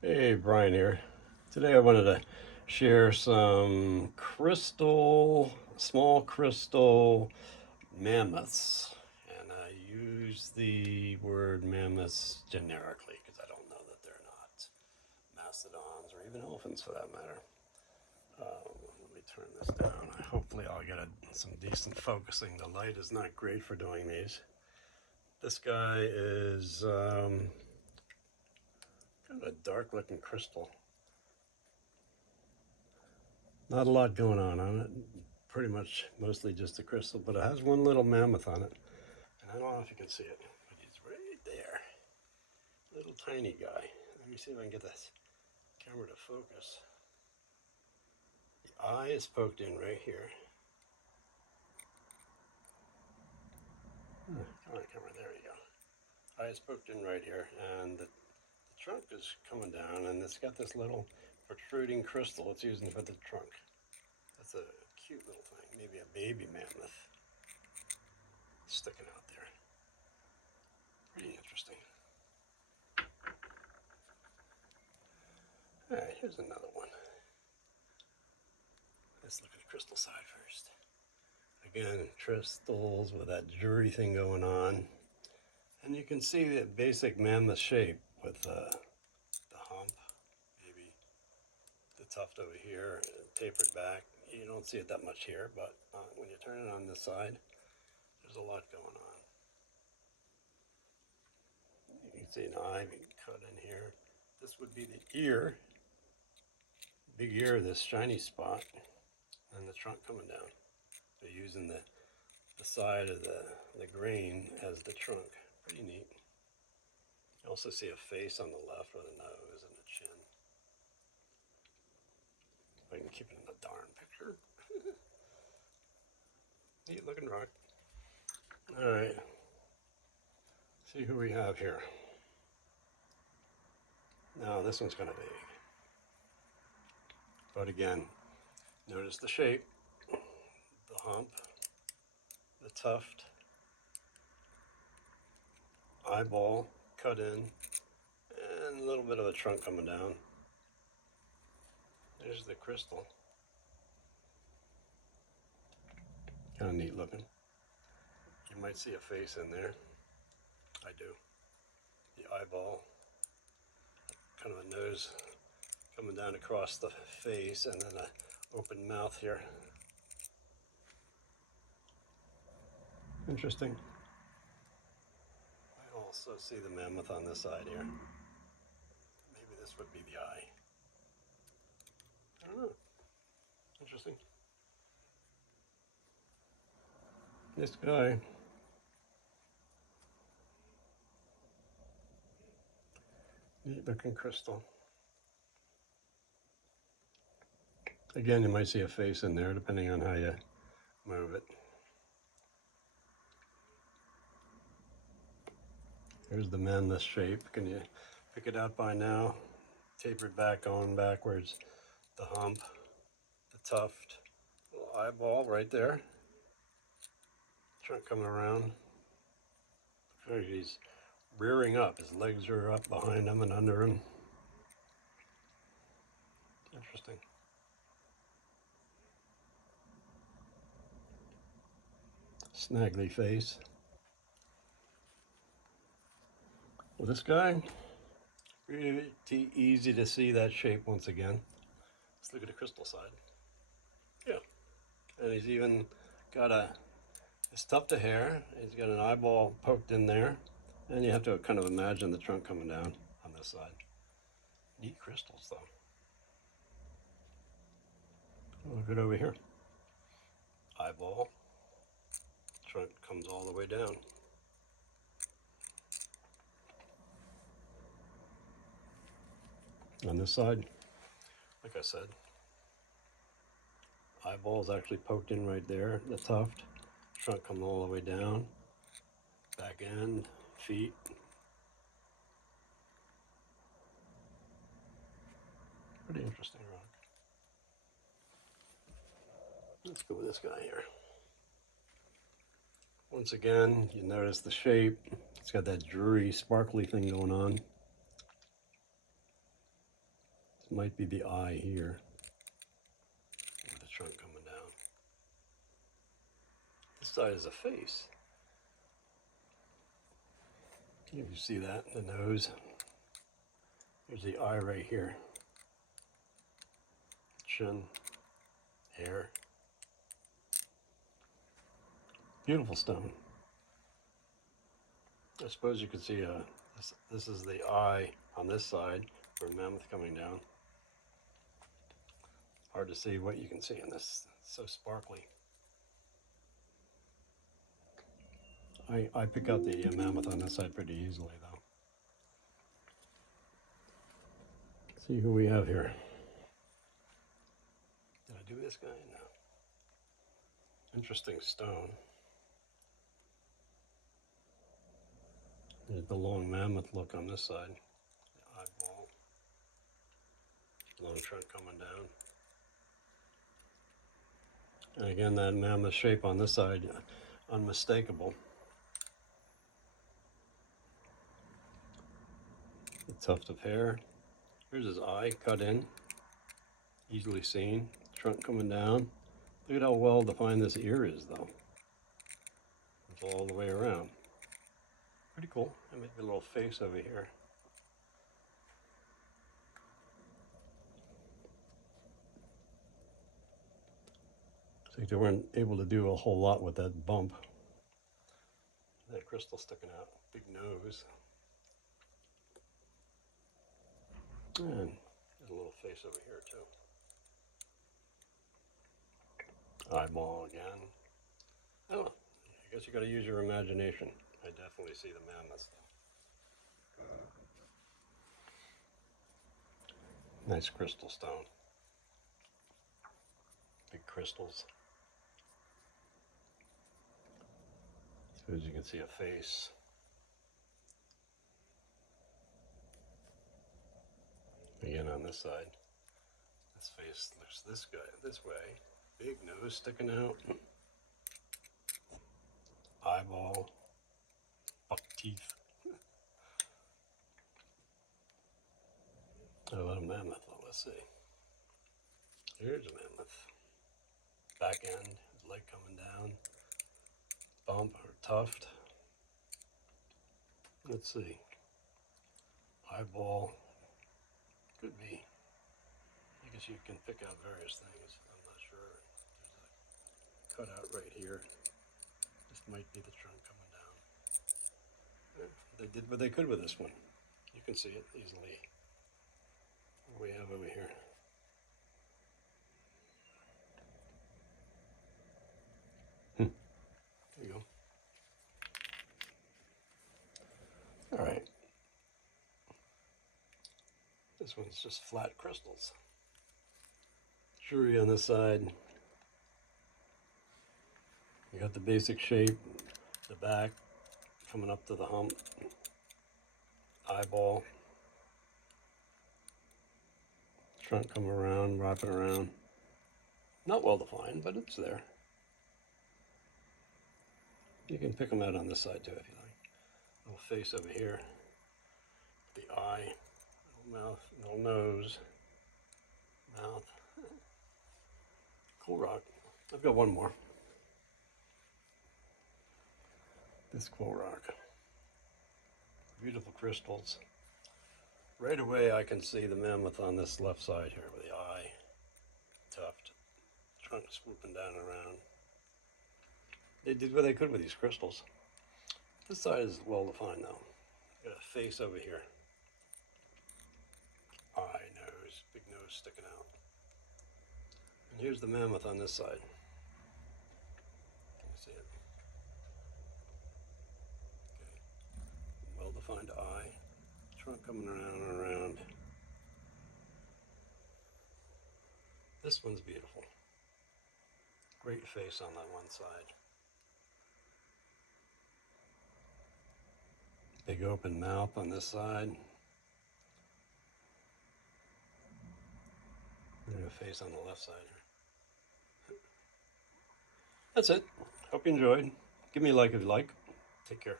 Hey, Brian here. Today I wanted to share some small crystal mammoths. And I use the word mammoths generically because I don't know that they're not mastodons or even elephants for that matter. Let me turn this down. Hopefully I'll get some decent focusing. The light is not great for doing these. This guy is kind of a dark looking crystal. Not a lot going on it. Pretty much mostly just a crystal, but it has one little mammoth on it. And I don't know if you can see it, but he's right there. Little tiny guy. Let me see if I can get this camera to focus. The eye is poked in right here. Come on, camera, there you go. Eye is poked in right here, and the trunk is coming down, and it's got this little protruding crystal it's using for the trunk. That's a cute little thing, maybe a baby mammoth sticking out there. Pretty interesting. All right, here's another one. Let's look at the crystal side first. Again, crystals with that jury thing going on. And you can see the basic mammoth shape with the hump, maybe the tuft over here, tapered back. You don't see it that much here, but when you turn it on this side, there's a lot going on. You can see an eye being cut in here. This would be the ear, big ear, this shiny spot, and the trunk coming down. So using the side of the grain as the trunk. Pretty neat. You also see a face on the left with a nose and a chin. If I can keep it in the darn picture. Neat looking rock. All right. See who we have here. Now this one's kind of big. But again, notice the shape, the hump, the tuft, eyeball cut in, and a little bit of a trunk coming down. There's the crystal. Kind of neat looking. You might see a face in there. I do. The eyeball, kind of a nose coming down across the face, and then an open mouth here. Interesting. I also see the mammoth on this side here. Maybe this would be the eye. I don't know. Interesting. This guy, neat looking crystal. Again, you might see a face in there depending on how you move it. Here's the mammoth shape. Can you pick it out by now? Tapered back, going backwards. The hump, the tuft, little eyeball right there. Trunk coming around. He's rearing up. His legs are up behind him and under him. Interesting. Snaggly face. Well, this guy, pretty easy to see that shape once again. Let's look at the crystal side. Yeah. And he's even got his tuft of hair. He's got an eyeball poked in there. And you have to kind of imagine the trunk coming down on this side. Neat crystals, though. Look at over here. Eyeball. Trunk comes all the way down. On this side, like I said, eyeball's actually poked in right there, the tuft. Trunk coming all the way down. Back end, feet. Pretty interesting rock. Let's go with this guy here. Once again, you notice the shape. It's got that dreary, sparkly thing going on. might be the eye here. With the trunk coming down. This side is a face. You see that? The nose. There's the eye right here. Chin. Hair. Beautiful stone. I suppose you could see this is the eye on this side for a mammoth coming down. Hard to see what you can see in this. It's so sparkly. I pick out the mammoth on this side pretty easily though. Let's see who we have here. Did I do this guy? No. Interesting stone. There's the long mammoth look on this side. The eyeball. Long trunk coming down. And again, that mammoth shape on this side, unmistakable. A tuft of hair. Here's his eye cut in, easily seen. Trunk coming down. Look at how well defined this ear is, though. It's all the way around. Pretty cool. I make a little face over here. I think they weren't able to do a whole lot with that bump. That crystal sticking out. Big nose. And a little face over here, too. Eyeball again. I don't know. I guess you got to use your imagination. I definitely see the mammoth. Nice crystal stone. Big crystals. So as you can see, a face. Again on this side. This face looks this guy this way. Big nose sticking out. Eyeball. Buck teeth. Oh, what a mammoth. Well, let's see. Here's a mammoth. Back end, leg coming down. Bump or tuft. Let's see. Eyeball. Could be. I guess you can pick out various things. I'm not sure. There's a cutout right here. This might be the trunk coming down. They did what they could with this one. You can see it easily. What do we have over here? There you go. All right. This one's just flat crystals. Shuri on this side. You got the basic shape, the back coming up to the hump, eyeball, trunk coming around, wrapping around. Not well defined, but it's there. You can pick them out on this side too if you like. Little face over here, the eye, little mouth, little nose, mouth. Cool rock. I've got one more. This cool rock. Beautiful crystals. Right away I can see the mammoth on this left side here with the eye, tuft, trunk swooping down around. They did what they could with these crystals. This side is well defined though. Got a face over here. Eye, nose, big nose sticking out. And here's the mammoth on this side. Can you see it? Okay. Well defined eye. Trunk coming around and around. This one's beautiful. Great face on that one side. Big open mouth on this side. And a face on the left side here. That's it. Hope you enjoyed. Give me a like if you like. Take care.